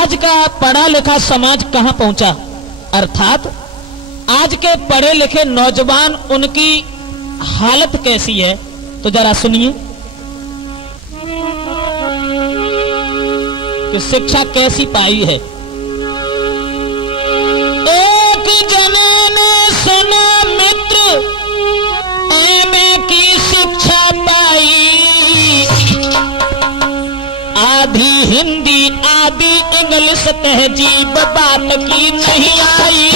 आज का पढ़ा लिखा समाज कहां पहुंचा, अर्थात आज के पढ़े लिखे नौजवान उनकी हालत कैसी है, तो जरा सुनिए कि शिक्षा कैसी पाई है। एक जने ने सुना मित्र एमए की शिक्षा पाई, आधी हिंदी आधी इंग्लिश तहजीब बात की नहीं आई।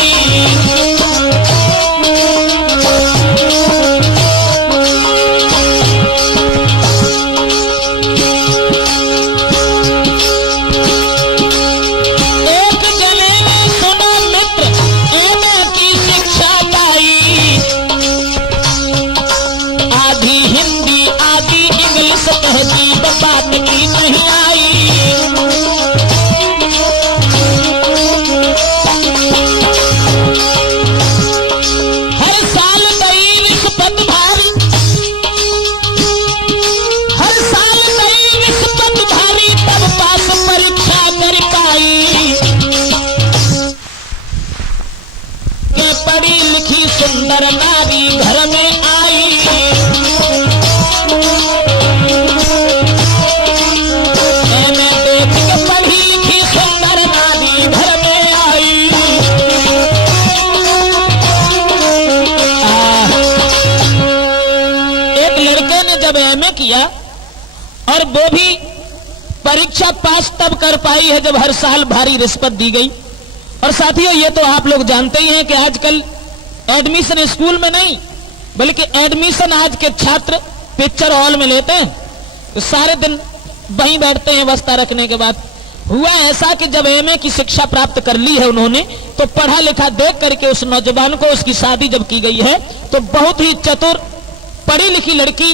सुंदर नारी घर में आई, मैंने देख के पढ़ी थी सुंदर नारी घर में आई। एक लड़के ने जब एमए किया और वो भी परीक्षा पास तब कर पाई है जब हर साल भारी रिश्वत दी गई। और साथियों ये तो आप लोग जानते ही हैं कि आजकल एडमिशन स्कूल में नहीं बल्कि एडमिशन आज के छात्र पिक्चर हॉल में लेते हैं, तो सारे दिन वहीं बैठते हैं व्यवस्था रखने के बाद। हुआ ऐसा कि जब एमए की शिक्षा प्राप्त कर ली है उन्होंने, तो पढ़ा लिखा देख करके उस नौजवान को उसकी शादी जब की गई है तो बहुत ही चतुर पढ़ी लिखी लड़की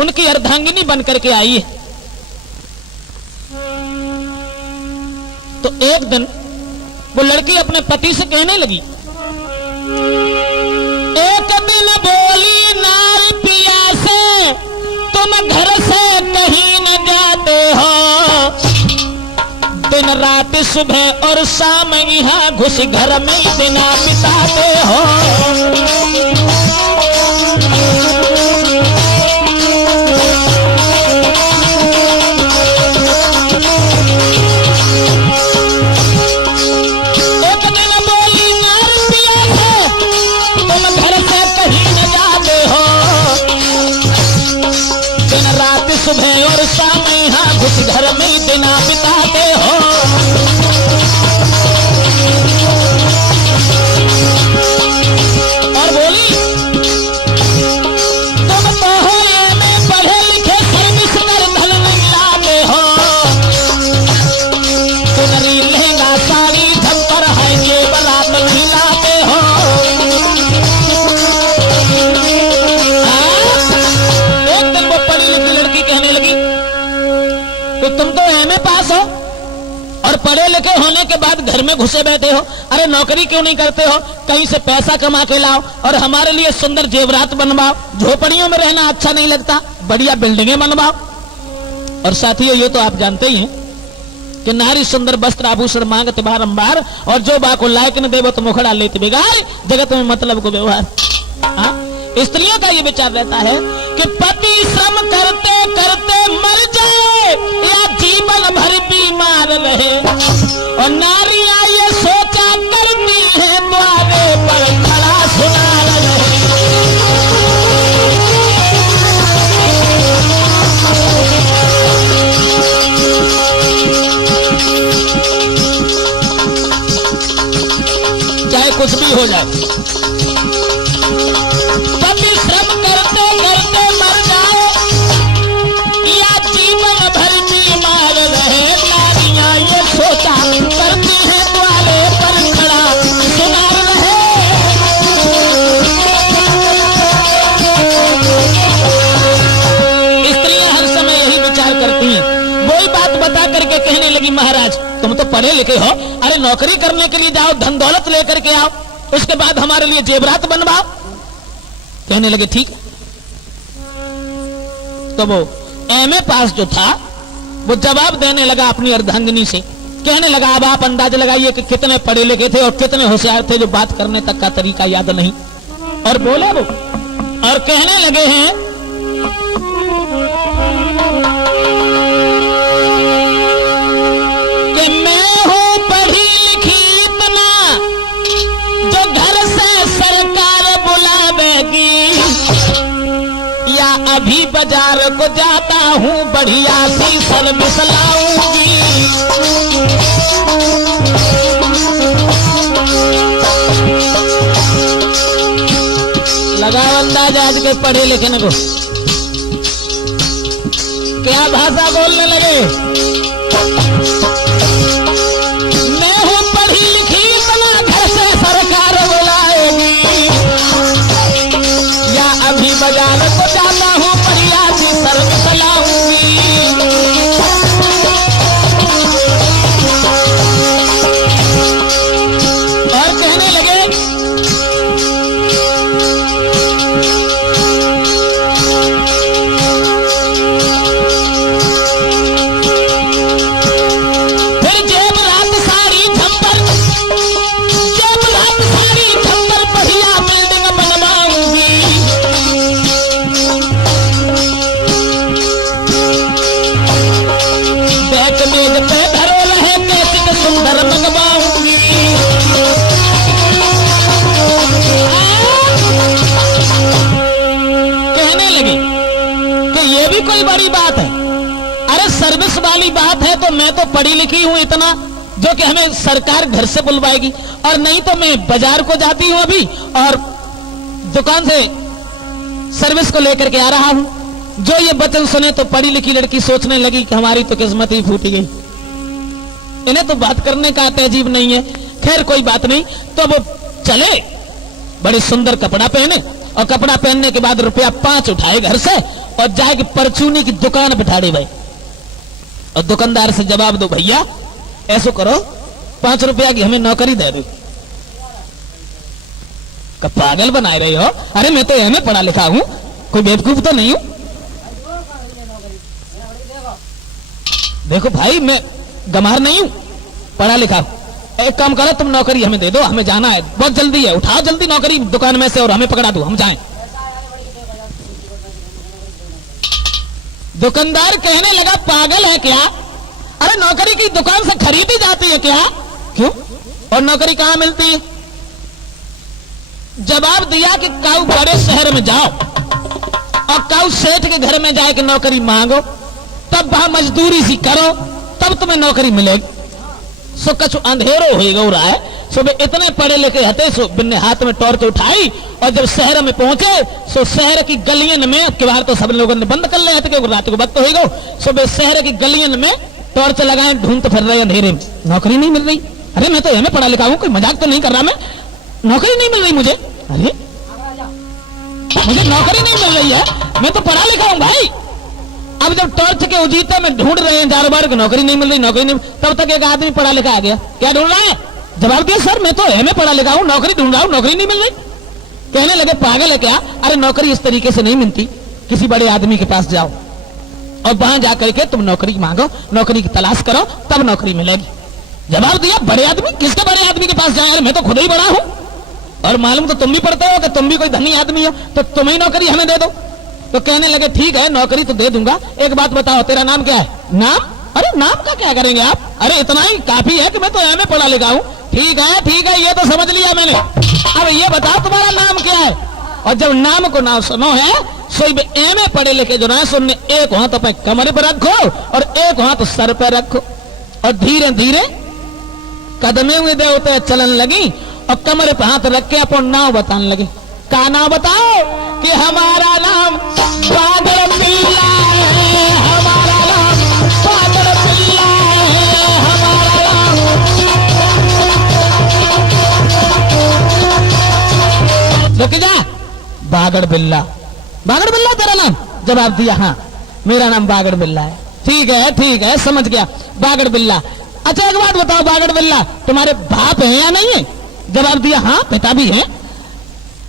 उनकी अर्धांगिनी बन करके आई है। तो एक दिन वो लड़की अपने पति से कहने लगी, एक दिन बोली नार पिया से तुम घर से कहीं न जाते हो, दिन रात सुबह और शाम यहाँ घुस घर में दिन बिताते हो। सुबह और शाम यहाँ घुस घर में दिन बिताते हो। और बोली तुम तो हो एमए पढ़े लिखे सर्विस कर धन मिलाते हो, चुनरी लहंगा साड़ी झप्पर है ये बरात मिलाते हो। एक दिन वो पढ़ी लिखी लड़की कहने लगी कि तुम तो एमए पास हो और पढ़े लिखे होने के बाद घर में घुसे बैठे हो, अरे नौकरी क्यों नहीं करते हो, कहीं से पैसा कमा के लाओ और हमारे लिए सुंदर जेवरात बनवाओ, झोपड़ियों में रहना अच्छा नहीं लगता, बढ़िया बिल्डिंगें बनवाओ। और साथियों ये तो आप जानते ही हैं कि नारी सुंदर वस्त्र आभूषण मांगत बारंबार, और जो बाको लायक न देवो तो मुखड़ा लेते बिगाड़, जगत में मतलब को व्यवहार। स्त्रियों का ये विचार रहता है कि पति श्रम करते करते मर जाए या जीवन भर बीमार रहे, और नारियां ये सोचा करती है द्वारे पर खड़ा सुना रहे। चाहे कुछ भी हो जाए, कहने लगी महाराज तुम तो पढ़े लिखे हो, अरे नौकरी करने के लिए जाओ, धन दौलत लेकर के आओ, उसके बाद हमारे लिए जेवरात बनवाओ। कहने लगे ठीक। तो वो एमए पास जो था वो जवाब देने लगा अपनी अर्धांगिनी से कहने लगा अब आप अंदाजा लगाइए कि कितने पढ़े लिखे थे और कितने होशियार थे जो बात करने तक का तरीका याद नहीं। और बोले वो और कहने लगे हैं कि मैं हूं पढ़ी लिखी इतना जो घर से सरकार बुलावेगी, या अभी बाजार को जाता हूं बढ़िया सी सर्विस लाऊंगी। लगाओ अंदाज आज के पढ़े लिखे को, क्या भाषा बोलने लगे। मैं हूं पढ़ी लिखी इतना घर से सरकार बुलाएगी, या अभी बाजार को जाता हूं बढ़िया सी सर्विस लाऊंगी। और कहने लगे कोई बड़ी बात है। अरे सर्विस वाली बात है तो मैं तो पढ़ी लिखी हूं इतना जो कि हमें सरकार घर से बुलवाएगी, और नहीं तो मैं बाजार को जाती हूं अभी और दुकान से सर्विस को लेकर के आ रहा हूं। जो ये वचन सुने तो पढ़ी लिखी लड़की सोचने लगी कि हमारी तो किस्मत ही फूटी गई, इन्हें तो बात करने का तहजीब नहीं है। खैर कोई बात नहीं, तो वो चले बड़े सुंदर कपड़ा पहने, और कपड़ा पहनने के बाद रुपया 5 उठाए घर से और जाके परचूनी की दुकान बिठाड़े भाई, और दुकानदार से जवाब दो भैया ऐसो करो 5 रुपया की हमें नौकरी दे दो। पागल बनाए रहे हो? अरे मैं तो एमए पढ़ा लिखा हूं, कोई बेवकूफ तो नहीं हूं। देखो भाई मैं गमार नहीं हूं, पढ़ा लिखा हूं। एक काम करो तुम नौकरी हमें दे दो, हमें जाना है, बहुत जल्दी है, उठाओ जल्दी नौकरी दुकान में से और हमें पकड़ा दो, हम जाएं। दुकानदार कहने लगा पागल है क्या? अरे नौकरी की दुकान से खरीदी जाती है क्या? क्यों? और नौकरी कहां मिलती है? जवाब दिया कि काऊ बड़े शहर में जाओ और काऊ सेठ के घर में जाके नौकरी मांगो, तब वहां मजदूरी सी करो, तब तुम्हें नौकरी मिलेगी। सो कछु अंधेरो हो रहा है, सो वे इतने पढ़े लिखे हते, सो बिन्ने हाथ में टॉर्च उठाई और जब शहर में पहुंचे सो शहर की गलियन में, किवाड़ तो सब लोगों ने बंद कर लिया था क्योंकि रात को वक्त हो गो, सो वे शहर की गलियन में टॉर्च लगाए ढूंढते फिर रहे अंधेरे में, नौकरी नहीं मिल रही। अरे मैं तो एमए पढ़ा लिखा हूं, कोई मजाक तो नहीं कर रहा मैं, नौकरी नहीं मिल रही मुझे। अरे मुझे नौकरी नहीं मिल रही है, मैं तो पढ़ा लिखा हूं भाई। अब जब टॉर्च के उजीते में ढूंढ रहे हैं चारों बार, नौकरी नहीं मिल रही, नौकरी नहीं, तब तक एक आदमी पढ़ा लिखा आ गया, क्या ढूंढ रहा है? जवाब दिया सर मैं तो एमए पढ़ा लिखा हूं, नौकरी ढूंढ रहा हूं, नौकरी नहीं मिल रही। कहने लगे पागल है क्या? अरे नौकरी इस तरीके से नहीं मिलती, किसी बड़े आदमी के पास जाओ और वहां जाकर के तुम नौकरी मांगो, नौकरी की तलाश करो, तब नौकरी मिलेगी। जवाब दिया बड़े आदमी, किसके बड़े आदमी के पास जाए? मैं तो खुद ही बड़ा हूं और मालूम तो तुम भी पढ़ते हो कि तुम भी कोई धनी आदमी हो, तो तुम ही नौकरी हमें दे दो। तो कहने लगे ठीक है नौकरी तो दे दूंगा, एक बात बताओ तेरा नाम क्या है? नाम? अरे नाम का क्या करेंगे आप? अरे इतना ही काफी है कि मैं तो एमए पढ़ा लिखा हूं। ठीक है ये तो समझ लिया मैंने, अब ये बताओ तुम्हारा नाम क्या है? और जब नाम को नाम सुनो है सो एमए पढ़े लिखे जो ना सुनने, एक हाथ अपने कमरे पर रखो और एक हाथ सर पर रखो, और धीरे धीरे कदमे हुए देवते चलन लगी और कमरे पर हाथ रख के अपन नाम बताने लगे। का नाम बताओ? कि हमारा नाम बादल बिल्ला है, हमारा नाम बादल बिल्ला है, हमारा नाम। रुक जा, बागड़ बिल्ला, बागड़ बिल्ला तेरा नाम? जवाब दिया हाँ मेरा नाम बागड़ बिल्ला है। ठीक है समझ गया, बागड़ बिल्ला। अच्छा एक बात बताओ बागड़ बिल्ला, तुम्हारे बाप हैं या नहीं है? जवाब दिया हाँ पिता भी है।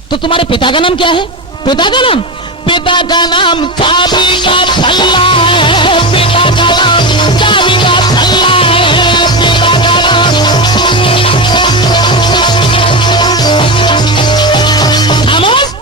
तो तुम्हारे पिता का नाम क्या है? पिता का नाम? पिता का नाम चाबी का छल्ला है, पिता का नाम चाबी